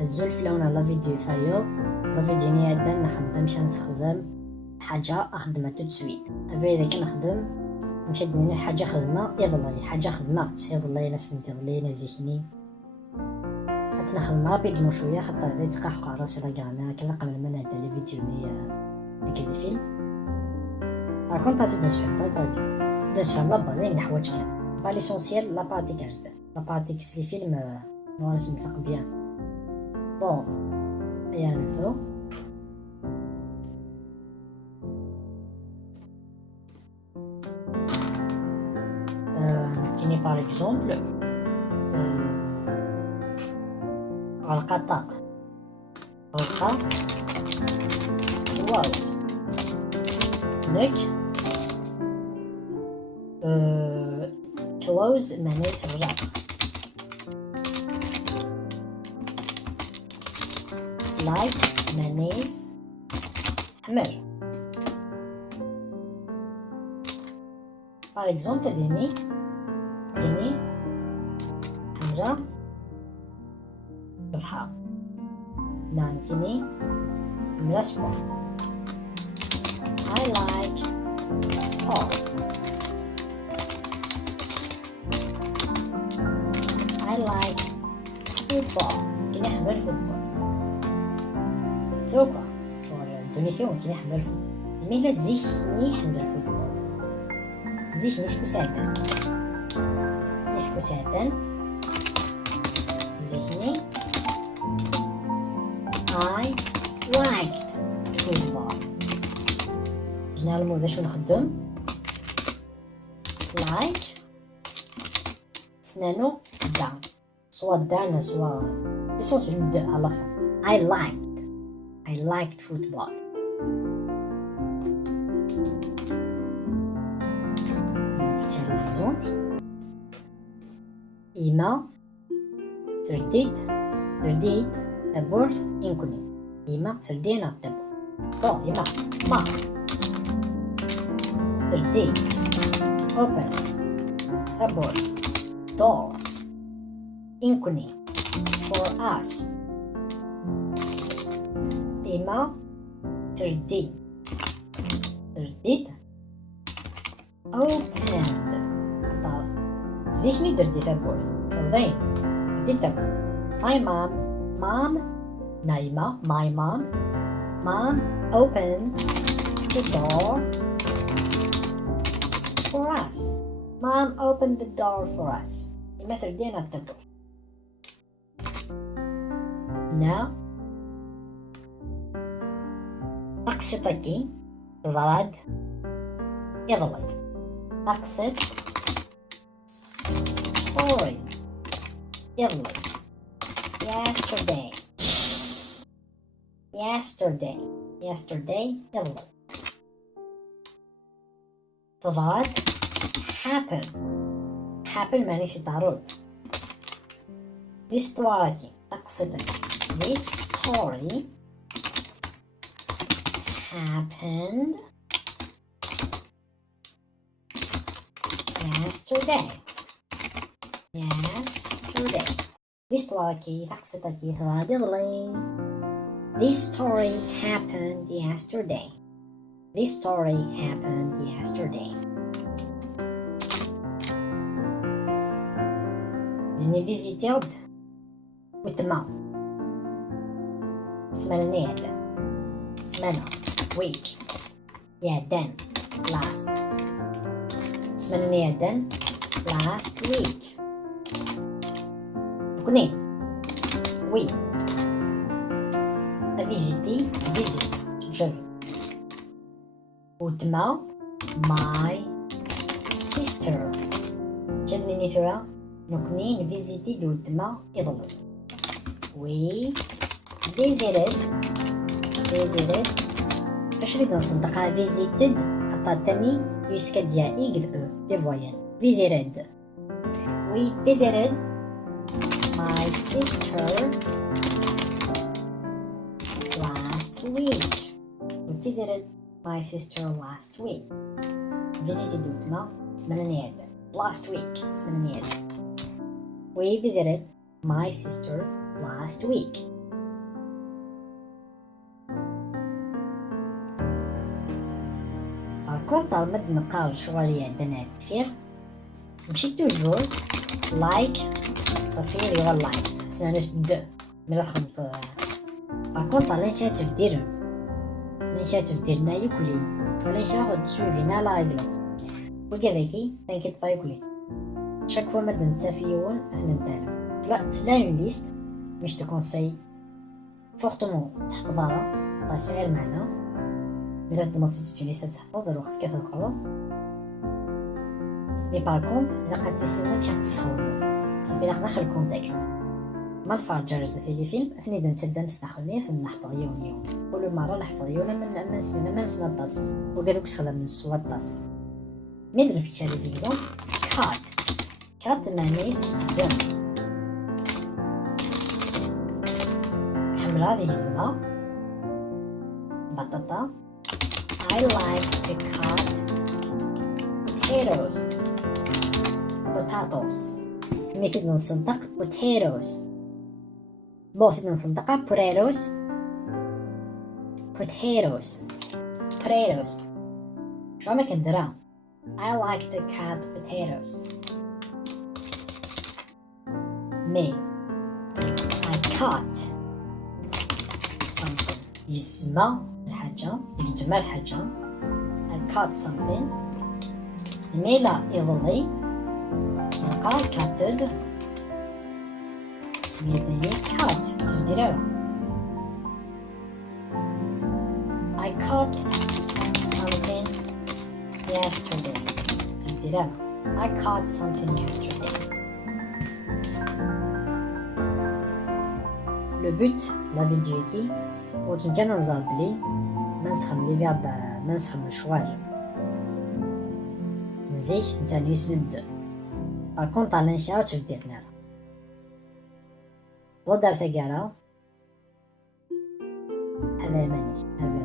الزول لون لا فيديو ثايو لا فيديو نيادان نخدم شان نستخدم حاجه اخدمها تو سويت افي اذا كنخدم مشات مني حاجه خدمه يظل حاجه خدمات يظل ناس نتظلي نزيكني نخدم رابيدمون شويه خاطر هذا تقاحق راسي لا كاع كلا قبل ما نهدا لي فيديو ني كي الفيلم كنت تدسفهم تدسفهم لا بازين حوايج كان با ليسونسيال لا بارتي كارزدف لا بارتي كس لي فيلم نو رسم فاق بيان بون يا نفتو كيني بار اكزومبل القطاق القا واوز نك كلوز معناس الراب لايك معناس حمر بار اكزومبل ديني حمرا رفحة لكني حمرا سمار I like sport. I like football. كني حمل الفوتبول. سوكا شو الدونيسيون كني حمل الفوتبول. ميلا زيكني حمل الفوتبول. زيكني سكو ساعدان. نسكو ساعدان. زيكني. I liked football. جنرالمون شو نخدم لايك سنانو دا سوا دانا سوا ليسونسيال نبدا على فا I liked football. نفتح ليزيزون إيما ترديت تبورث إنكوني إيما تردينا تبورث بون إيما ما ترديت open تبورث door إنكوني for us إيما ترديت opened زيكني دردي تبورث شوفين دردي تبورث my mom نايمة my mom opened the door for us. Mom opened the door for us. المثل دينا التبور. Now تقسطكي ضراد يضلي تقسط story يضلي yesterday يضلي تزاد happen معني ستعرض l'histoire تقصدك this story happened yesterday l'histoire تقصدك هذا this story happened yesterday. J'ai visité وتما سمانة يعدن سمانة week يعدن last سمانة يعدن last week كوني وي visit تجرب وتما my sister جدني نثرة نكوني نفيزيتي دوتما يضلو وي visited باش ريد نصدقها visited حتى تاني يسكد يا إيجل لي فويان visited we visited my sister last week visited دوتما سمنا نيادة last week سمنا نيادة We visited my sister last week. كونطر مد نقار شواري عندنا الثفير مشي توجور لايك صفير يوا لايك سنانوس د ملا خمط كونطر ليش تفديرهم ليش تفديرنا يكلي وليش خد سويفينا لا يدلك وكذاكي تنكت با يكلي شاك فوا مد نتافيون اثنين تاعنا تلاين ليست مش تكونساي فورتمون تحفظها الله يسهل معنا ملي تماطي تونس تحفظ الوقت كيف القرب مي باغ الا قد تسنى كيف تسخون صافي لا داخل الكونتكست ما الفرق جارز في لي فيلم اثني نتسدى مستخلني ثم نحفظ يوم كل مره نحفظ يوم من سنه الطاس وكذوك سخدم من الصور الطاس ميدن في هذا زيكزون كات معناه زم حمراء ذي زما بطاطا I like to cut potatoes مثل نصنطق potatoes بوث نصنطقة potatoes شو ما كندرا I like to cut potatoes me I cut something يسمى الحاجة يتجمع الحاجة I cut something ميلا يظلي نلقى cutted ميدني cut تفديرها I cut something yesterday تفديرها I cut something yesterday لو بوت لا فيديو كي ولكن كان نزار بلي منسخم لي فيرب منسخم الشوار نزيك نتا نسد باغ طال نشاو تفديرنا ودار ثقاله هذا مانيش هذا